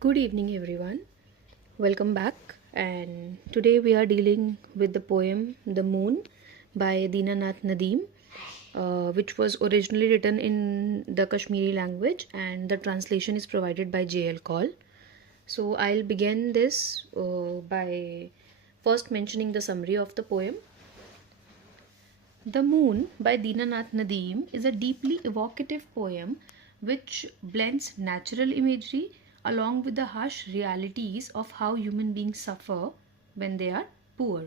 Good evening, everyone. Welcome back. And today we are dealing with the poem The Moon by Dina Nath Nadim, which was originally written in the Kashmiri language, and the translation is provided by JL Call. So I'll begin this by first mentioning the summary of the poem. The Moon by Dinanath Nadim is a deeply evocative poem which blends natural imagery along with the harsh realities of how human beings suffer when they are poor.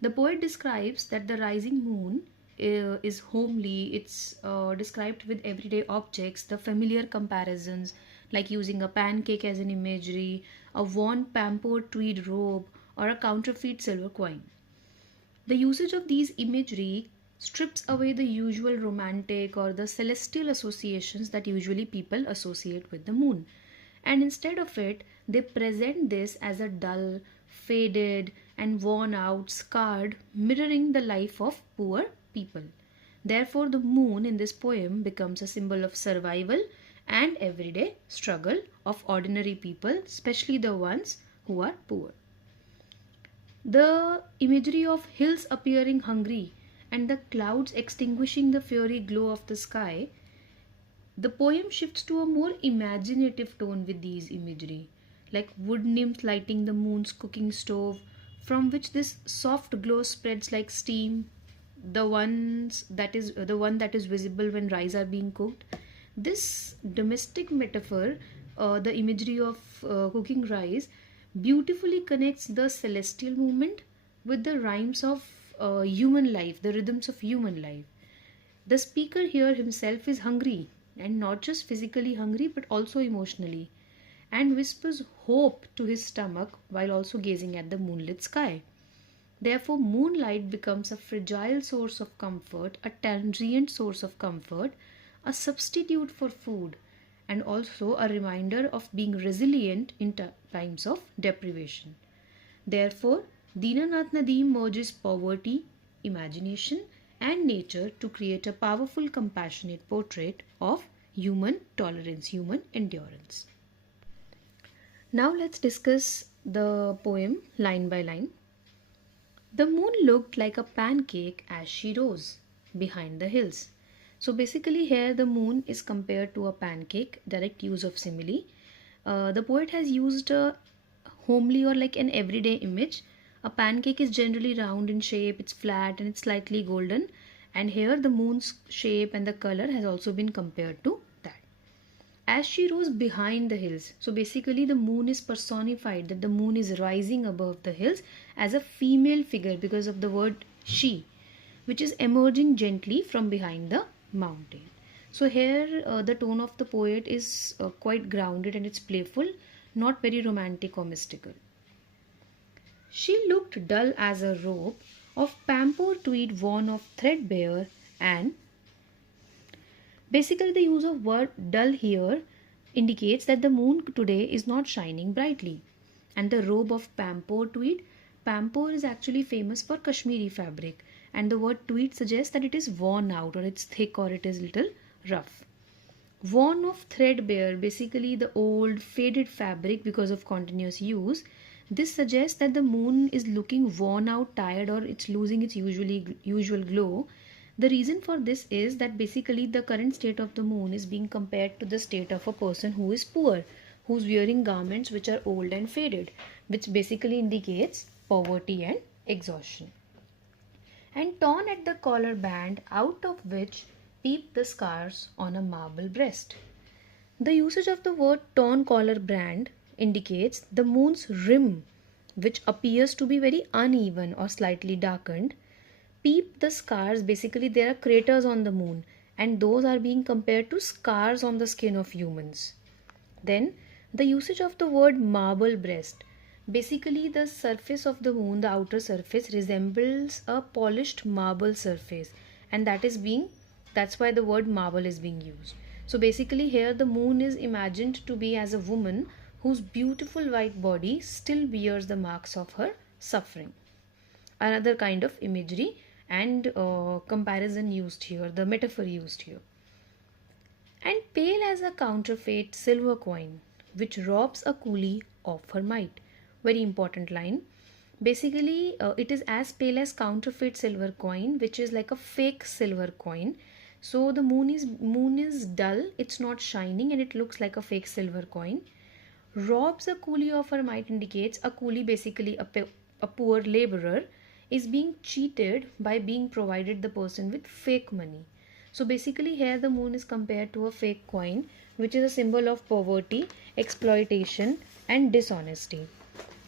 The poet describes that the rising moon is homely, it's described with everyday objects, the familiar comparisons like using a pancake as an imagery, a worn pampered tweed robe, or a counterfeit silver coin. The usage of these imagery strips away the usual romantic or the celestial associations that usually people associate with the moon. And instead of it, they present this as a dull, faded, and worn out, scarred, mirroring the life of poor people. Therefore, the moon in this poem becomes a symbol of survival and everyday struggle of ordinary people, especially the ones who are poor. The imagery of hills appearing hungry and the clouds extinguishing the fiery glow of the sky, the poem shifts to a more imaginative tone with these imagery, like wood nymphs lighting the moon's cooking stove, from which this soft glow spreads like steam, the one that is visible when rice are being cooked. This domestic metaphor, the imagery of cooking rice, beautifully connects the celestial movement with the rhymes of human life, the rhythms of human life. The speaker here himself is hungry, and not just physically hungry but also emotionally, and whispers hope to his stomach while also gazing at the moonlit sky. Therefore, moonlight becomes a fragile source of comfort, a transient source of comfort, a substitute for food, and also a reminder of being resilient in times of deprivation. Therefore, Dinanath Nadim merges poverty, imagination, and nature to create a powerful, compassionate portrait of human tolerance, human endurance. Now, let's discuss the poem line by line. The moon looked like a pancake as she rose behind the hills. So basically, here the moon is compared to a pancake, direct use of simile. The poet has used a homely or like an everyday image. A pancake is generally round in shape, it's flat and it's slightly golden. And here the moon's shape and the color has also been compared to that. As she rose behind the hills, so basically the moon is personified, that the moon is rising above the hills as a female figure because of the word she, which is emerging gently from behind the mountain. So here the tone of the poet is quite grounded and it's playful, not very romantic or mystical. She looked dull as a robe of pampered tweed worn of threadbare, and basically the use of word dull here indicates that the moon today is not shining brightly. And the robe of pampered tweed, pamper is actually famous for Kashmiri fabric, and the word tweed suggests that it is worn out or it's thick or it is little rough. Worn of threadbare, basically the old faded fabric because of continuous use. This suggests that the moon is looking worn out, tired, or it's losing its usual glow. The reason for this is that basically the current state of the moon is being compared to the state of a person who is poor, who's wearing garments which are old and faded, which basically indicates poverty and exhaustion. And torn at the collar band, out of which peep the scars on a marble breast. The usage of the word torn collar band indicates the moon's rim, which appears to be very uneven or slightly darkened. Peep the scars, basically there are craters on the moon, and those are being compared to scars on the skin of humans. Then the usage of the word marble breast, basically the surface of the moon, the outer surface resembles a polished marble surface, and that's why the word marble is being used. So basically here the moon is imagined to be as a woman whose beautiful white body still bears the marks of her suffering. Another kind of imagery and comparison used here, the metaphor used here. And pale as a counterfeit silver coin, which robs a coolie of her mite. Very important line. Basically, it is as pale as counterfeit silver coin, which is like a fake silver coin. So the moon is dull, it's not shining, and it looks like a fake silver coin. Robs a coolie of her mite indicates a coolie, basically a poor laborer, is being cheated by being provided the person with fake money. So basically here the moon is compared to a fake coin, which is a symbol of poverty, exploitation, and dishonesty.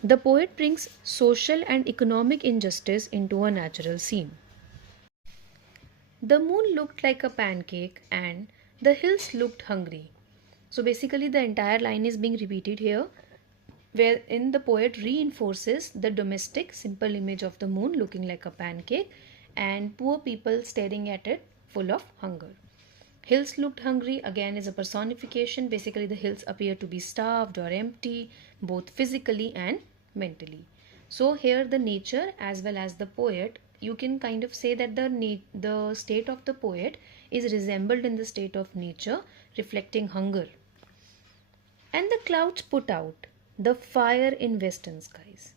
The poet brings social and economic injustice into a natural scene. The moon looked like a pancake and the hills looked hungry. So basically the entire line is being repeated here, wherein the poet reinforces the domestic simple image of the moon looking like a pancake and poor people staring at it full of hunger. Hills looked hungry again is a personification. Basically the hills appear to be starved or empty, both physically and mentally. So here the nature as well as the poet, you can kind of say that the state of the poet is resembled in the state of nature, reflecting hunger. And the clouds put out the fire in western skies.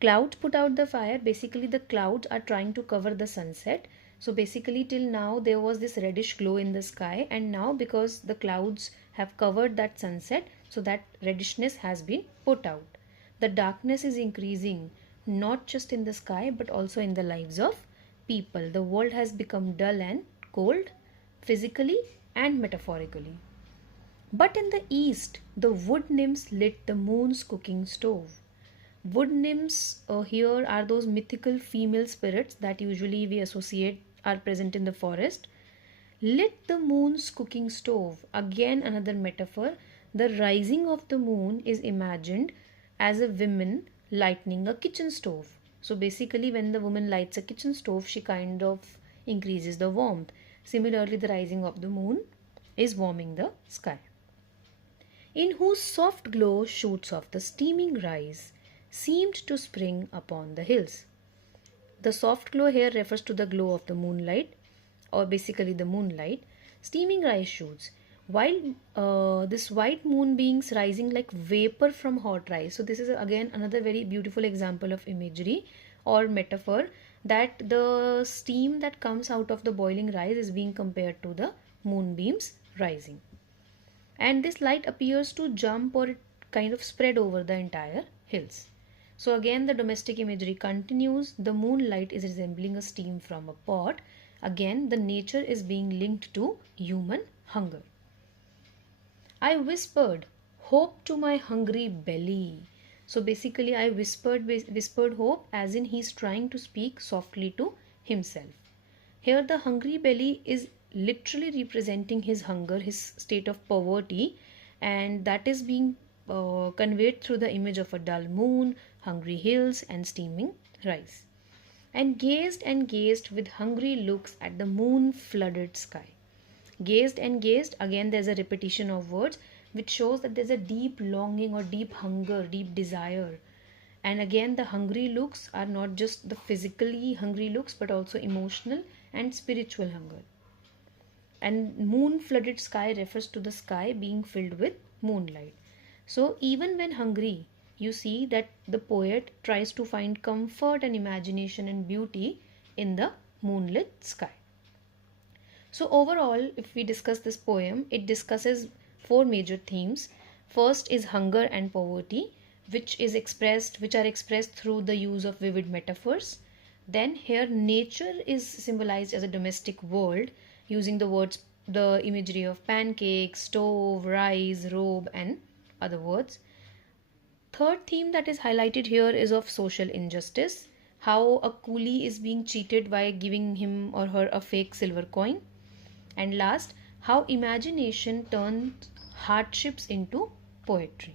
Clouds put out the fire. Basically the clouds are trying to cover the sunset. So basically till now there was this reddish glow in the sky, and now because the clouds have covered that sunset, so that reddishness has been put out. The darkness is increasing, not just in the sky but also in the lives of people. The world has become dull and cold, physically and metaphorically. But in the east, the wood nymphs lit the moon's cooking stove. Wood nymphs here are those mythical female spirits that usually we associate are present in the forest. Lit the moon's cooking stove. Again, another metaphor. The rising of the moon is imagined as a woman lighting a kitchen stove. So basically when the woman lights a kitchen stove, she kind of increases the warmth. Similarly, the rising of the moon is warming the sky. In whose soft glow shoots of the steaming rise seemed to spring upon the hills. The soft glow here refers to the glow of the moonlight, or basically the moonlight. Steaming rise shoots. While this white moonbeams rising like vapor from hot rice. So this is again another very beautiful example of imagery or metaphor, that the steam that comes out of the boiling rice is being compared to the moonbeams rising. And this light appears to jump or kind of spread over the entire hills. So again the domestic imagery continues. The moonlight is resembling a steam from a pot. Again the nature is being linked to human hunger. I whispered hope to my hungry belly. So basically I whispered hope, as in he's trying to speak softly to himself. Here the hungry belly is literally representing his hunger, his state of poverty, and that is being conveyed through the image of a dull moon, hungry hills, and steaming rice. And gazed with hungry looks at the moon flooded sky. Gazed and gazed, again there's a repetition of words which shows that there's a deep longing or deep hunger, deep desire. And again the hungry looks are not just the physically hungry looks but also emotional and spiritual hunger. And moon flooded sky refers to the sky being filled with moonlight. So even when hungry, you see that the poet tries to find comfort and imagination and beauty in the moonlit sky. So overall, if we discuss this poem, it discusses four major themes. First is hunger and poverty, which are expressed through the use of vivid metaphors. Then here nature is symbolized as a domestic world, using the imagery of pancake, stove, rice, robe, and other words. Third theme that is highlighted here is of social injustice, how a coolie is being cheated by giving him or her a fake silver coin. And last, how imagination turns hardships into poetry.